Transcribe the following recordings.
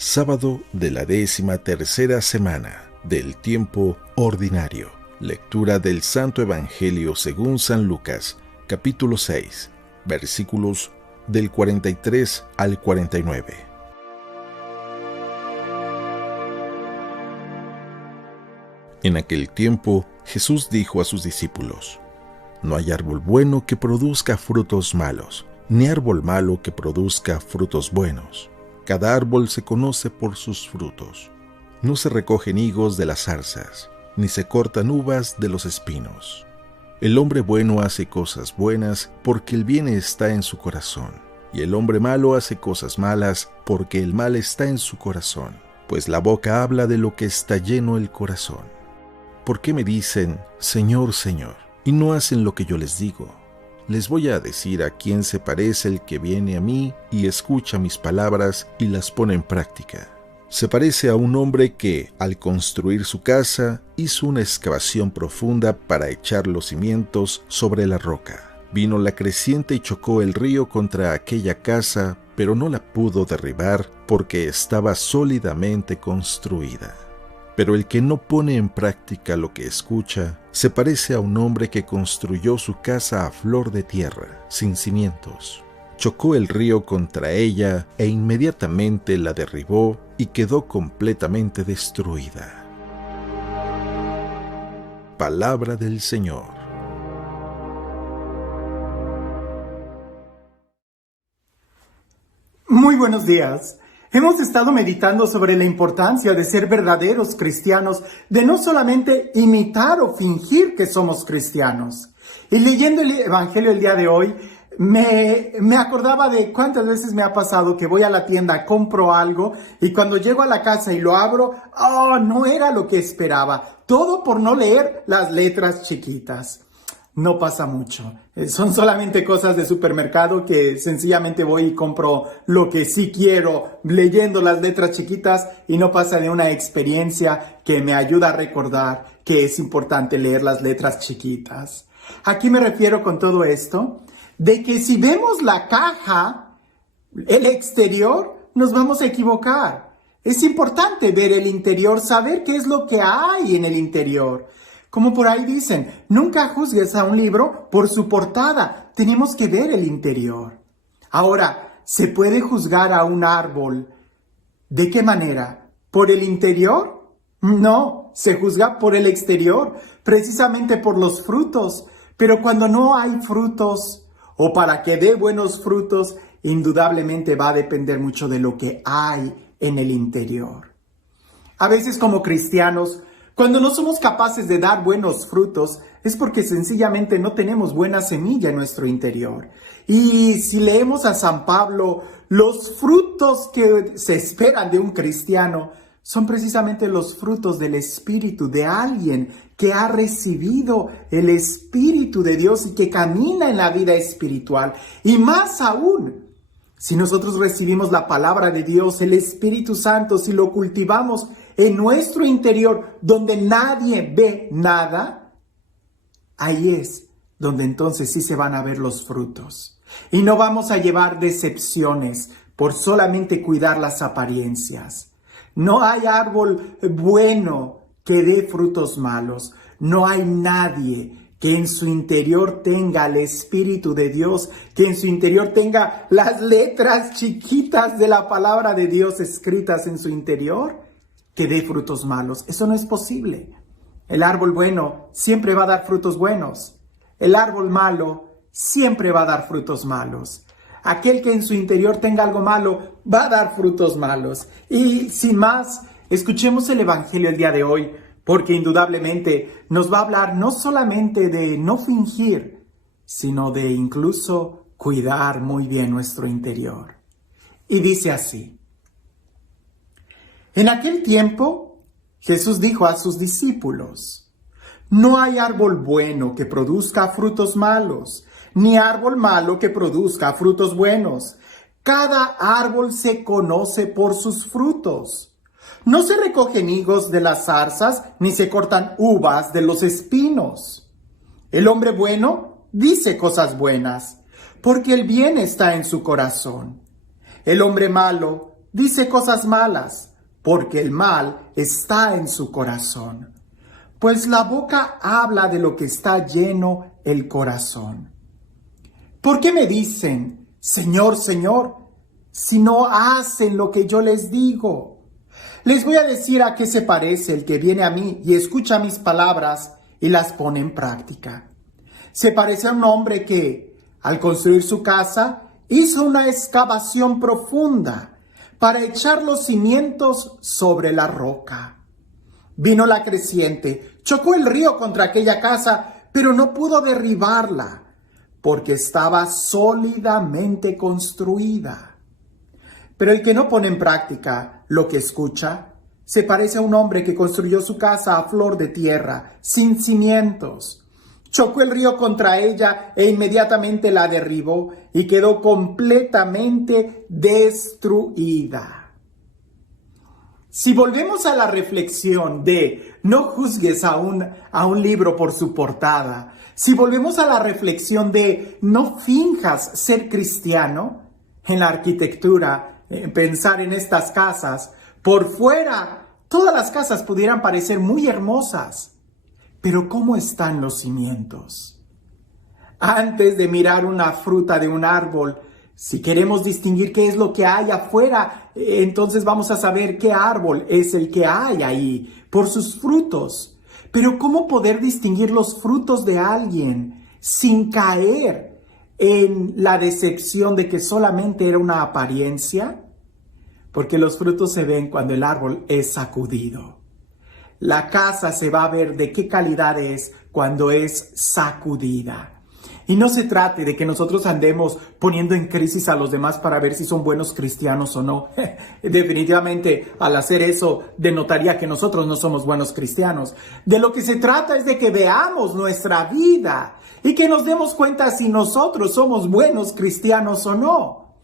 Sábado de la 13ª semana del tiempo ordinario. Lectura del Santo Evangelio según San Lucas, capítulo 6, versículos del 43 al 49. En aquel tiempo, Jesús dijo a sus discípulos: No hay árbol bueno que produzca frutos malos, ni árbol malo que produzca frutos buenos. Cada árbol se conoce por sus frutos. No se recogen higos de las zarzas, ni se cortan uvas de los espinos. El hombre bueno hace cosas buenas porque el bien está en su corazón, y el hombre malo hace cosas malas porque el mal está en su corazón, pues la boca habla de lo que está lleno el corazón. ¿Por qué me dicen, Señor, Señor, y no hacen lo que yo les digo? Les voy a decir a quién se parece el que viene a mí y escucha mis palabras y las pone en práctica. Se parece a un hombre que, al construir su casa, hizo una excavación profunda para echar los cimientos sobre la roca. Vino la creciente y chocó el río contra aquella casa, pero no la pudo derribar porque estaba sólidamente construida. Pero el que no pone en práctica lo que escucha, se parece a un hombre que construyó su casa a flor de tierra, sin cimientos. Chocó el río contra ella e inmediatamente la derribó y quedó completamente destruida. Palabra del Señor. Muy buenos días. Hemos estado meditando sobre la importancia de ser verdaderos cristianos, de no solamente imitar o fingir que somos cristianos. Y leyendo el Evangelio el día de hoy, me acordaba de cuántas veces me ha pasado que voy a la tienda, compro algo y cuando llego a la casa y lo abro, no era lo que esperaba. Todo por no leer las letras chiquitas. No pasa mucho. Son solamente cosas de supermercado que sencillamente voy y compro lo que sí quiero leyendo las letras chiquitas y no pasa de una experiencia que me ayuda a recordar que es importante leer las letras chiquitas. ¿A qué me refiero con todo esto? De que si vemos la caja, el exterior, nos vamos a equivocar. Es importante ver el interior, saber qué es lo que hay en el interior. Como por ahí dicen, nunca juzgues a un libro por su portada. Tenemos que ver el interior. Ahora, ¿se puede juzgar a un árbol? ¿De qué manera? ¿Por el interior? No, se juzga por el exterior, precisamente por los frutos. Pero cuando no hay frutos, o para que dé buenos frutos, indudablemente va a depender mucho de lo que hay en el interior. A veces como cristianos, cuando no somos capaces de dar buenos frutos, es porque sencillamente no tenemos buena semilla en nuestro interior. Y si leemos a San Pablo, los frutos que se esperan de un cristiano son precisamente los frutos del Espíritu, de alguien que ha recibido el Espíritu de Dios y que camina en la vida espiritual. Y más aún, si nosotros recibimos la palabra de Dios, el Espíritu Santo, si lo cultivamos en nuestro interior, donde nadie ve nada, ahí es donde entonces sí se van a ver los frutos. Y no vamos a llevar decepciones por solamente cuidar las apariencias. No hay árbol bueno que dé frutos malos. No hay nadie que en su interior tenga el Espíritu de Dios, que en su interior tenga las letras chiquitas de la palabra de Dios escritas en su interior, que dé frutos malos. Eso no es posible. El árbol bueno siempre va a dar frutos buenos. El árbol malo siempre va a dar frutos malos. Aquel que en su interior tenga algo malo va a dar frutos malos. Y sin más, escuchemos el Evangelio el día de hoy, porque indudablemente nos va a hablar no solamente de no fingir, sino de incluso cuidar muy bien nuestro interior. Y dice así: En aquel tiempo, Jesús dijo a sus discípulos: No hay árbol bueno que produzca frutos malos, ni árbol malo que produzca frutos buenos. Cada árbol se conoce por sus frutos. No se recogen higos de las zarzas, ni se cortan uvas de los espinos. El hombre bueno dice cosas buenas, porque el bien está en su corazón. El hombre malo dice cosas malas, porque el mal está en su corazón. Pues la boca habla de lo que está lleno el corazón. ¿Por qué me dicen, Señor, Señor, si no hacen lo que yo les digo? Les voy a decir a qué se parece el que viene a mí y escucha mis palabras y las pone en práctica. Se parece a un hombre que, al construir su casa, hizo una excavación profunda para echar los cimientos sobre la roca. Vino la creciente, chocó el río contra aquella casa, pero no pudo derribarla, porque estaba sólidamente construida. Pero el que no pone en práctica lo que escucha, se parece a un hombre que construyó su casa a flor de tierra, sin cimientos. Chocó el río contra ella e inmediatamente la derribó y quedó completamente destruida. Si volvemos a la reflexión de no juzgues a un libro por su portada, si volvemos a la reflexión de no finjas ser cristiano, en la arquitectura, pensar en estas casas, por fuera todas las casas pudieran parecer muy hermosas, pero ¿cómo están los cimientos? Antes de mirar una fruta de un árbol, si queremos distinguir qué es lo que hay afuera, entonces vamos a saber qué árbol es el que hay ahí, por sus frutos. Pero ¿cómo poder distinguir los frutos de alguien sin caer en la decepción de que solamente era una apariencia? Porque los frutos se ven cuando el árbol es sacudido. La casa se va a ver de qué calidad es cuando es sacudida. Y no se trate de que nosotros andemos poniendo en crisis a los demás para ver si son buenos cristianos o no. Definitivamente, al hacer eso, denotaría que nosotros no somos buenos cristianos. De lo que se trata es de que veamos nuestra vida y que nos demos cuenta si nosotros somos buenos cristianos o no.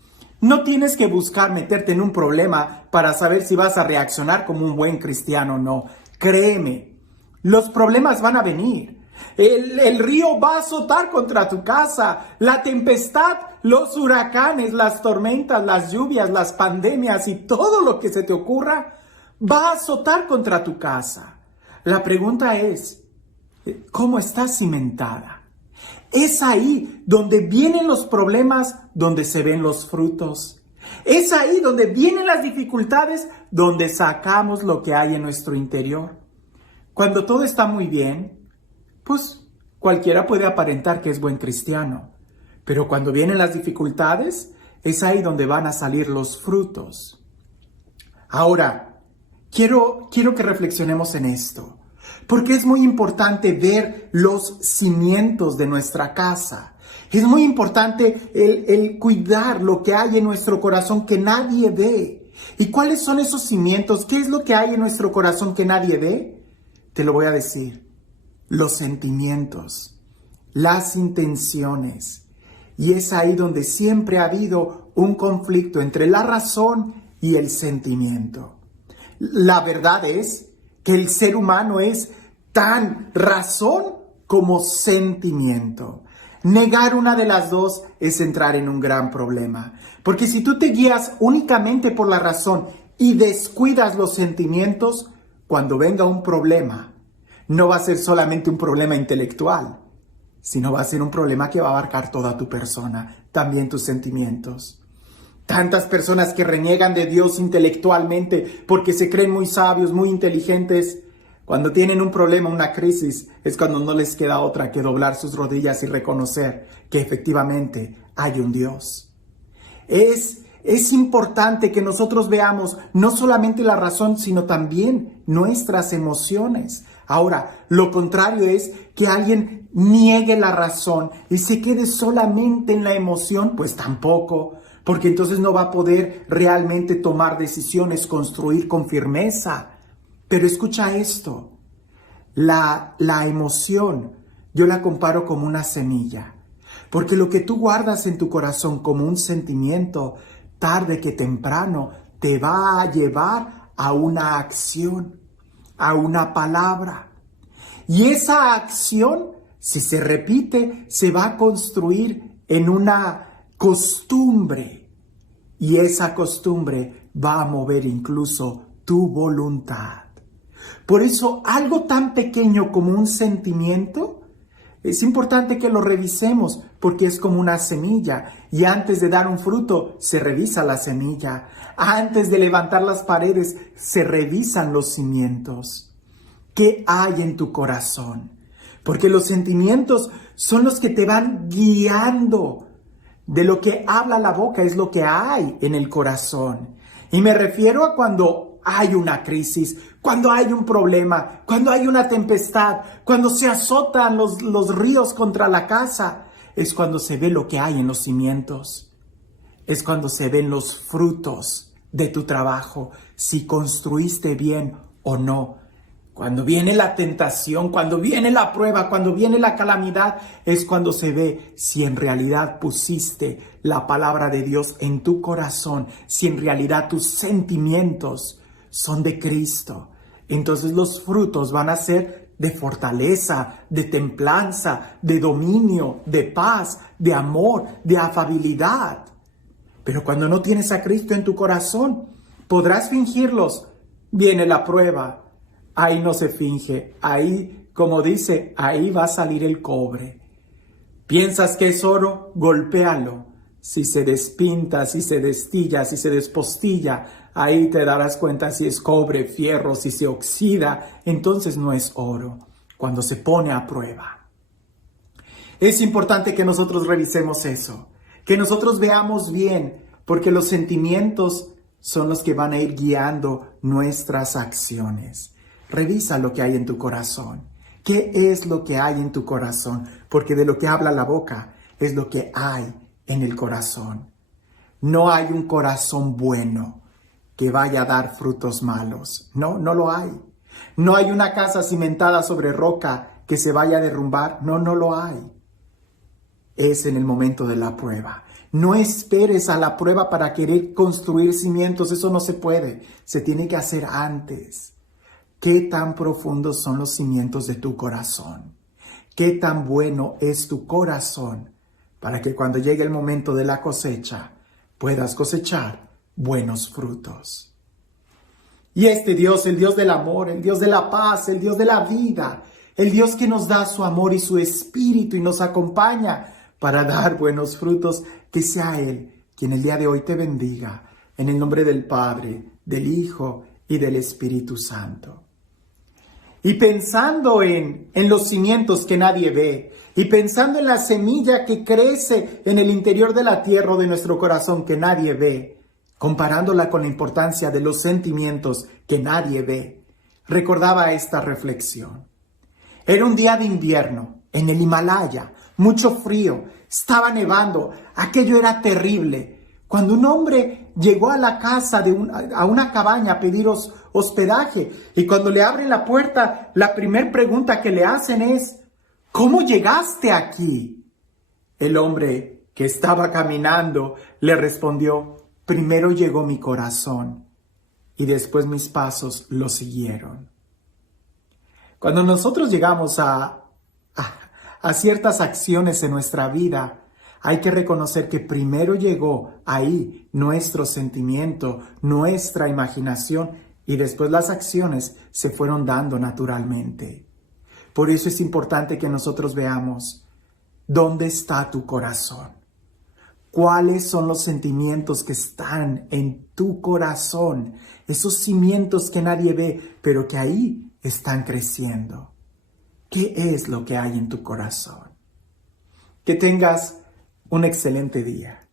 No tienes que buscar meterte en un problema para saber si vas a reaccionar como un buen cristiano o no. Créeme, los problemas van a venir. El río va a azotar contra tu casa, la tempestad, los huracanes, las tormentas, las lluvias, las pandemias y todo lo que se te ocurra va a azotar contra tu casa. La pregunta es, ¿cómo está cimentada? Es ahí donde vienen los problemas, donde se ven los frutos. Es ahí donde vienen las dificultades, donde sacamos lo que hay en nuestro interior. Cuando todo está muy bien, pues cualquiera puede aparentar que es buen cristiano. Pero cuando vienen las dificultades, es ahí donde van a salir los frutos. Ahora, quiero que reflexionemos en esto, porque es muy importante ver los cimientos de nuestra casa. Es muy importante el cuidar lo que hay en nuestro corazón que nadie ve. ¿Y cuáles son esos cimientos? ¿Qué es lo que hay en nuestro corazón que nadie ve? Te lo voy a decir. Los sentimientos, las intenciones. Y es ahí donde siempre ha habido un conflicto entre la razón y el sentimiento. La verdad es que el ser humano es tan razón como sentimiento. Negar una de las dos es entrar en un gran problema. Porque si tú te guías únicamente por la razón y descuidas los sentimientos, cuando venga un problema, no va a ser solamente un problema intelectual, sino va a ser un problema que va a abarcar toda tu persona, también tus sentimientos. Tantas personas que reniegan de Dios intelectualmente porque se creen muy sabios, muy inteligentes, cuando tienen un problema, una crisis, es cuando no les queda otra que doblar sus rodillas y reconocer que efectivamente hay un Dios. Es importante que nosotros veamos no solamente la razón, sino también nuestras emociones. Ahora, lo contrario es que alguien niegue la razón y se quede solamente en la emoción, pues tampoco, porque entonces no va a poder realmente tomar decisiones, construir con firmeza. Pero escucha esto, la emoción yo la comparo como una semilla, porque lo que tú guardas en tu corazón como un sentimiento, tarde que temprano te va a llevar a una acción, a una palabra. Y esa acción, si se repite, se va a construir en una costumbre. Y esa costumbre va a mover incluso tu voluntad. Por eso, algo tan pequeño como un sentimiento, es importante que lo revisemos porque es como una semilla y antes de dar un fruto se revisa la semilla. Antes de levantar las paredes se revisan los cimientos. ¿Qué hay en tu corazón? Porque los sentimientos son los que te van guiando. De lo que habla la boca es lo que hay en el corazón. Y me refiero a cuando hay una crisis, cuando hay un problema, cuando hay una tempestad, cuando se azotan los ríos contra la casa. Es cuando se ve lo que hay en los cimientos. Es cuando se ven los frutos de tu trabajo, si construiste bien o no. Cuando viene la tentación, cuando viene la prueba, cuando viene la calamidad, es cuando se ve si en realidad pusiste la palabra de Dios en tu corazón, si en realidad tus sentimientos son de Cristo. Entonces los frutos van a ser de fortaleza, de templanza, de dominio, de paz, de amor, de afabilidad. Pero cuando no tienes a Cristo en tu corazón, podrás fingirlos. Viene la prueba. Ahí no se finge, ahí, como dice, ahí va a salir el cobre. ¿Piensas que es oro? Golpéalo. Si se despinta, si se destilla, si se despostilla, ahí te darás cuenta si es cobre, fierro, si se oxida, entonces no es oro, cuando se pone a prueba. Es importante que nosotros revisemos eso, que nosotros veamos bien, porque los sentimientos son los que van a ir guiando nuestras acciones. Revisa lo que hay en tu corazón. ¿Qué es lo que hay en tu corazón? Porque de lo que habla la boca es lo que hay en el corazón. No hay un corazón bueno que vaya a dar frutos malos. No, no lo hay. No hay una casa cimentada sobre roca que se vaya a derrumbar. No, no lo hay. Es en el momento de la prueba. No esperes a la prueba para querer construir cimientos. Eso no se puede. Se tiene que hacer antes. ¿Qué tan profundos son los cimientos de tu corazón? ¿Qué tan bueno es tu corazón para que cuando llegue el momento de la cosecha puedas cosechar buenos frutos? Y este Dios, el Dios del amor, el Dios de la paz, el Dios de la vida, el Dios que nos da su amor y su espíritu y nos acompaña para dar buenos frutos, que sea Él quien el día de hoy te bendiga, en el nombre del Padre, del Hijo y del Espíritu Santo. Y pensando en los cimientos que nadie ve, y pensando en la semilla que crece en el interior de la tierra o de nuestro corazón que nadie ve, comparándola con la importancia de los sentimientos que nadie ve, recordaba esta reflexión. Era un día de invierno en el Himalaya, mucho frío, estaba nevando, aquello era terrible. Cuando un hombre llegó a la casa a una cabaña a pedir hospedaje, y cuando le abren la puerta, la primera pregunta que le hacen es: ¿cómo llegaste aquí? El hombre que estaba caminando le respondió: primero llegó mi corazón y después mis pasos lo siguieron. Cuando nosotros llegamos a ciertas acciones en nuestra vida, hay que reconocer que primero llegó ahí nuestro sentimiento, nuestra imaginación, y después las acciones se fueron dando naturalmente. Por eso es importante que nosotros veamos dónde está tu corazón. ¿Cuáles son los sentimientos que están en tu corazón? Esos cimientos que nadie ve, pero que ahí están creciendo. ¿Qué es lo que hay en tu corazón? Que tengas un excelente día.